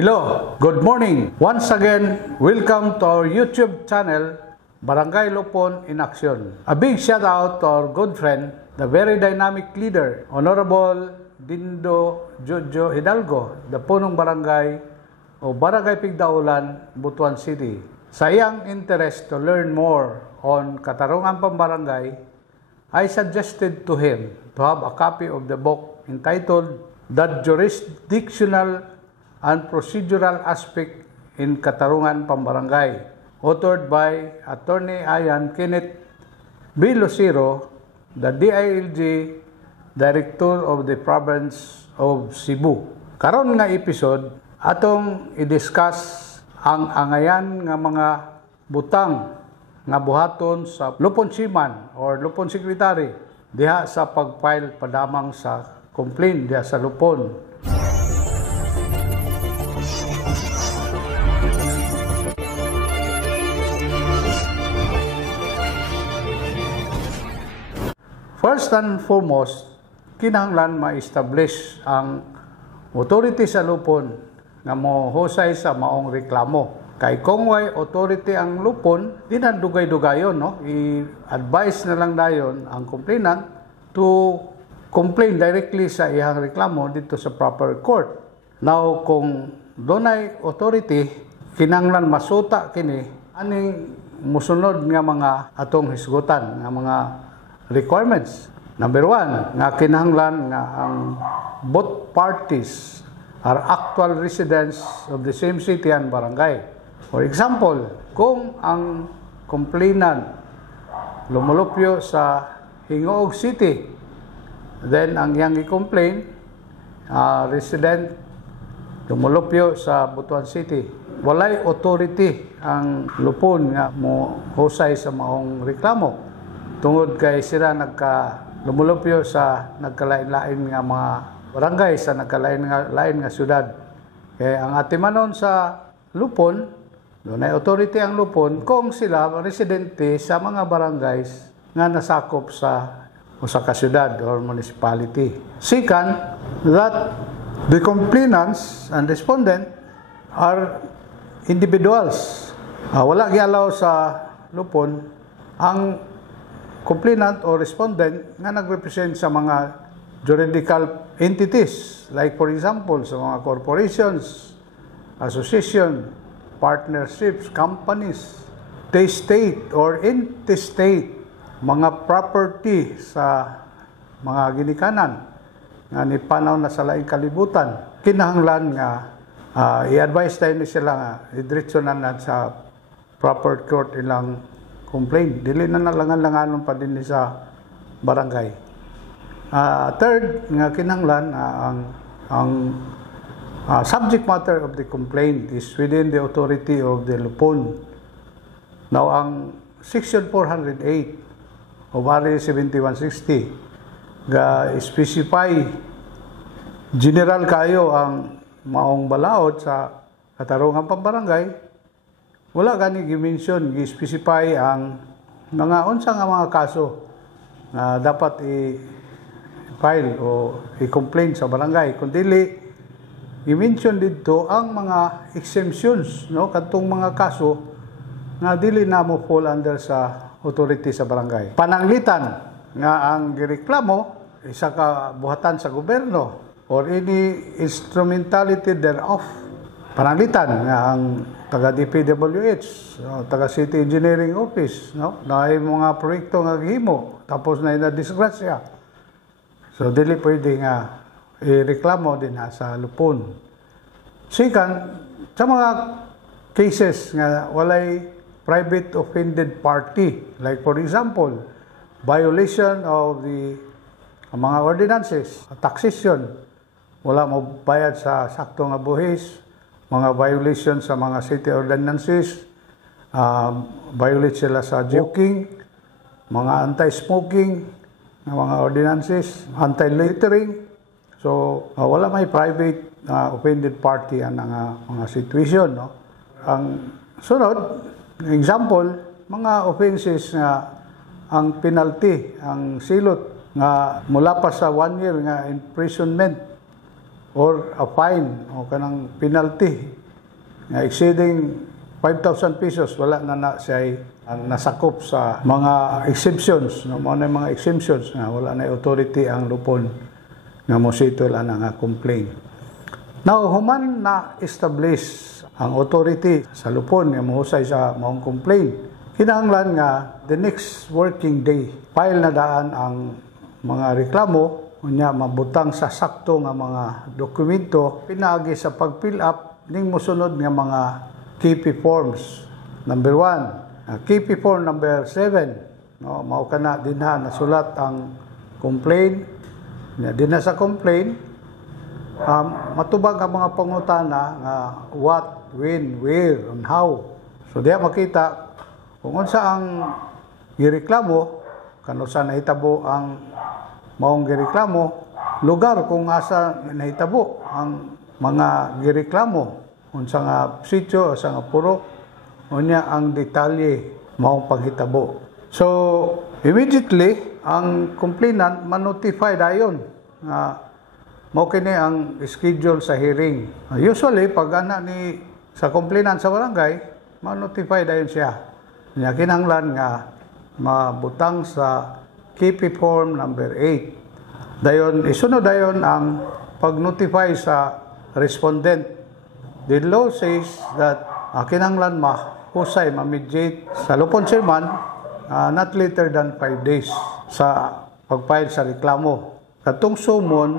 Hello, good morning. Once again, welcome to our YouTube channel, Barangay Lupon in Action. A big shout out to our good friend, the very dynamic leader, Honorable Dindo Jojo Hidalgo, the punong barangay o Barangay Pigdaulan, Butuan City. Sa iyang interest to learn more on Katarungan Pambarangay, I suggested to him to have a copy of the book entitled The Jurisdictional and Procedural Aspect in Katarungan Pambarangay, authored by Attorney Ayan Kenneth B. Lucero, the DILG Director of the Province of Cebu. Karon nga episode, atong i-discuss ang angayan nga mga butang nga buhaton sa Lupon Chairman or Lupon Secretary diha sa pag-file padamang sa complaint diha sa Lupon. First and foremost, kinahanglan ma-establish ang authority sa Lupon nga mohusay sa maong reklamo. Kay kung way authority ang Lupon, di na dugay-dugayon, no? I-advise na lang dayon ang complainant to complain directly sa iyang reklamo dito sa proper court. Now, kung dunay authority, kinahanglan masuta kini aning musunod nga mga atong hisgutan nga mga requirements. Number one, nga kinahanglan nga ang both parties are actual residents of the same city and barangay. For example, kung ang complainant lumulupyo sa Hingoog City, then ang iyang i-complain, resident lumulupyo sa Butuan City. Walay authority ang Lupon nga mo husay sa maong reklamo. Tungod kay sila lumulupyo sa nagkalain-lain nga mga barangay sa nagkalain nga syudad. Kaya ang atimanon sa Lupon, doon ay authority ang Lupon kung sila residente sa mga barangays nga nasakop sa usa ka syudad or municipality. Second, that the complainants and respondent are individuals. Wala gialaw sa Lupon ang complainant or respondent nga nagrepresent sa mga juridical entities, like for example sa mga corporations, association, partnerships, companies, state or intestate, mga property sa mga ginikanan nga nipanaw na sa laing kalibutan. Kinahanglan nga i-advise tayo ni sila nga idiretso na sa proper court ilang complaint. Dili na nalangan-langanon pa din sa barangay. Third, nga kinahanglan ang subject matter of the complaint is within the authority of the Lupon. Now, ang Section 408 of RA 7160 ga specify general kayo ang maong balaod sa Katarungan Pambarangay. Wala gani gi-mention, gi-specify ang mga unsa nga mga kaso na dapat i-file o i-complain sa barangay. Kundi i-mention dito ang mga exemptions, no, kadtong mga kaso nga dili na mo fall under sa authority sa barangay. Pananglitan nga ang gireklamo isa ka buhatan sa gobyerno or any instrumentality thereof. Pananglitan nga ang taga DPWH, taga City Engineering Office, no? Na mga proyekto nga gihimo tapos na disgrasya. So dili pwede nga ireklamo din sa Lupon. Second, sa mga cases nga walay private offended party, like for example, violation of the mga ordinances, taxation, wala mo bayad sa sakto nga buhis, mga violation sa mga city ordinances, violate sila sa joking, mga anti-smoking, mga ordinances, anti-littering. So, wala may private offended party ang mga situation. No? Ang sunod, example, mga offenses nga ang penalty, ang silot nga mula pa sa 1 year nga imprisonment or a fine o kanang penalty nga exceeding 5,000 pesos, wala na siya ang nasakop sa mga exemptions, no? Mga exemptions nga wala na authority ang lupon nga mositol ana nga complaint. Now, human na establish ang authority sa lupon nga mohusay sa maong complaint, kinahanglan nga the next working day file na daan ang mga reklamo unya mabutang sa sakto nga mga dokumento pinaagi sa pag-fill up ning mosunod nga mga KP forms. Number 1, KP form number 7, no, mao kana dinha nasulat ang complaint. Dinha sa complaint matubag ang mga pangutana nga what, when, where, and how. So diha makita kung unsa ang gireklamo, kano sa nahitabo ang maong gireklamo, lugar kung asa nahitabo ang mga gireklamo, unsa nga sitio, unsa nga purok, unya ang detalye maong paghitabo. So immediately ang complainant ma-notify dayon nga mao kini ang schedule sa hearing. Usually pag ana ni sa complainant sa barangay, ma-notify dayon siya. Nya kinahanglan nga mabutang sa KP form number 8. Dayon isunod dayon ang pag-notify sa respondent. The law says that kinahanglan mahusay ma-mediate sa lupon chairman not later than 5 days sa pag-file sa reklamo. Katong sumon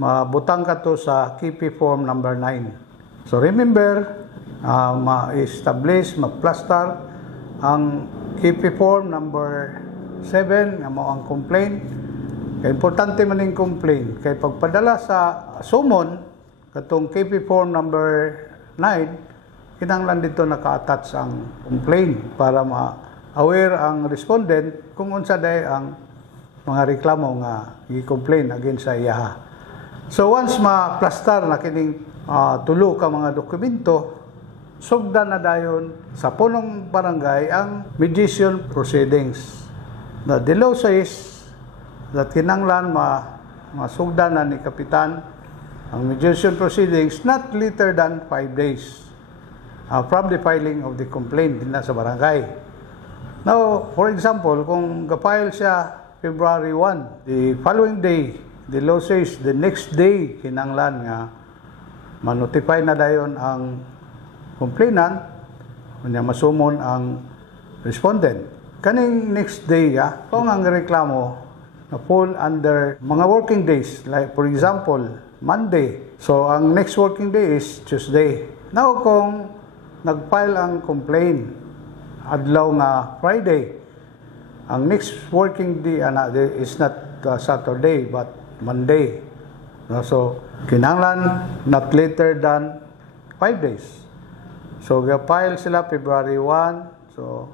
mabutang kato sa KP form number 9. So remember, ma-establish, ma-plaster ang KP form number 7 nga mao ang complaint. Kaya importante man yung complaint. Kaya pagpadala sa sumon, katong KP form number 9, kinahanglan dito naka-attach ang complaint para ma-aware ang respondent kung unsa day ang mga reklamo nga i-complain against sa iyaha. So once ma-plaster na kining tulo ka mga dokumento, sugdan na dayon sa punong barangay ang mediation proceedings. The law says that kinahanglan masugdan na ni kapitan ang mediation proceedings not later than 5 days from the filing of the complaint din sa barangay. Now, for example, kung ga-file siya February 1, the following day, the law says the next day kinahanglan nga ma-notify na dayon ang complainant unya masumon ang respondent. Kaning next day kung ang reklamo na fall under mga working days, like for example Monday, so ang next working day is Tuesday. Now kung nag-file ang complaint adlaw nga Friday, ang next working day is not Saturday but Monday. So kinahanglan not later than 5 days. So ga-file sila February 1, so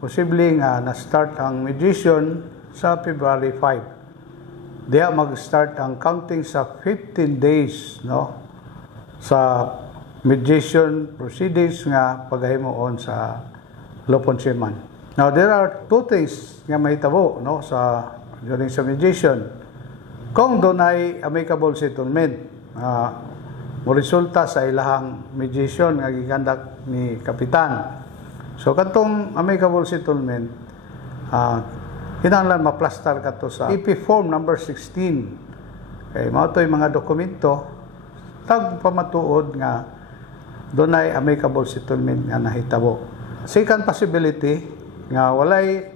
posible nga na-start ang mediation sa February 5. Diya mag-start ang counting sa 15 days, no, sa mediation proceedings nga paghimuon sa lupon chairman. Now there are two things nga mahitabo, no, sa during sa mediation. Kung dunay amicable settlement, mo resulta sa ilahang mediation nga gikandak ni kapitan. So katong amicable settlement, kinahanglan ma-plaster kato sa KP form number 16. Kay mao toy mga dokumento tag pamatuod nga dunay amicable settlement nga nahitabo. Second possibility nga walay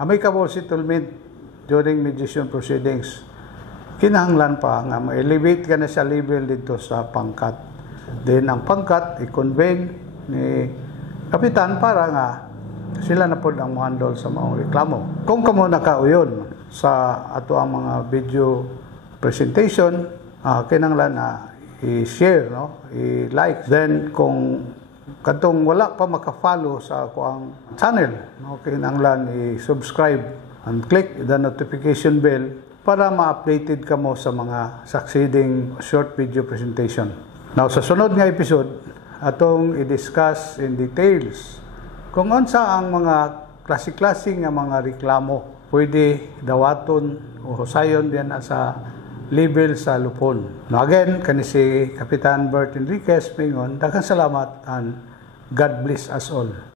amicable settlement during mediation proceedings, kinahanglan pa nga ma-elevate ka na sa level dito sa pangkat. Then ang pangkat i-convene ni kapitan para nga sila na po ang handle sa mga reklamo. Kung kamo nakauyon sa ato ang mga video presentation, kinahanglan na i-share, no, i-like. Then kung katong wala pa maka-follow sa ako ang channel, no, kinahanglan i-subscribe and click the notification bell para ma-updated ka mo sa mga succeeding short video presentation. Now, sa sunod nga episode, atong i-discuss in details kung unsa ang mga klase-klase nga mga reklamo pwede dawaton o husayon diyan sa level sa lupon. No, again, kani si Kapitan Bert Enriquez, mingon, daghang salamat and God bless us all.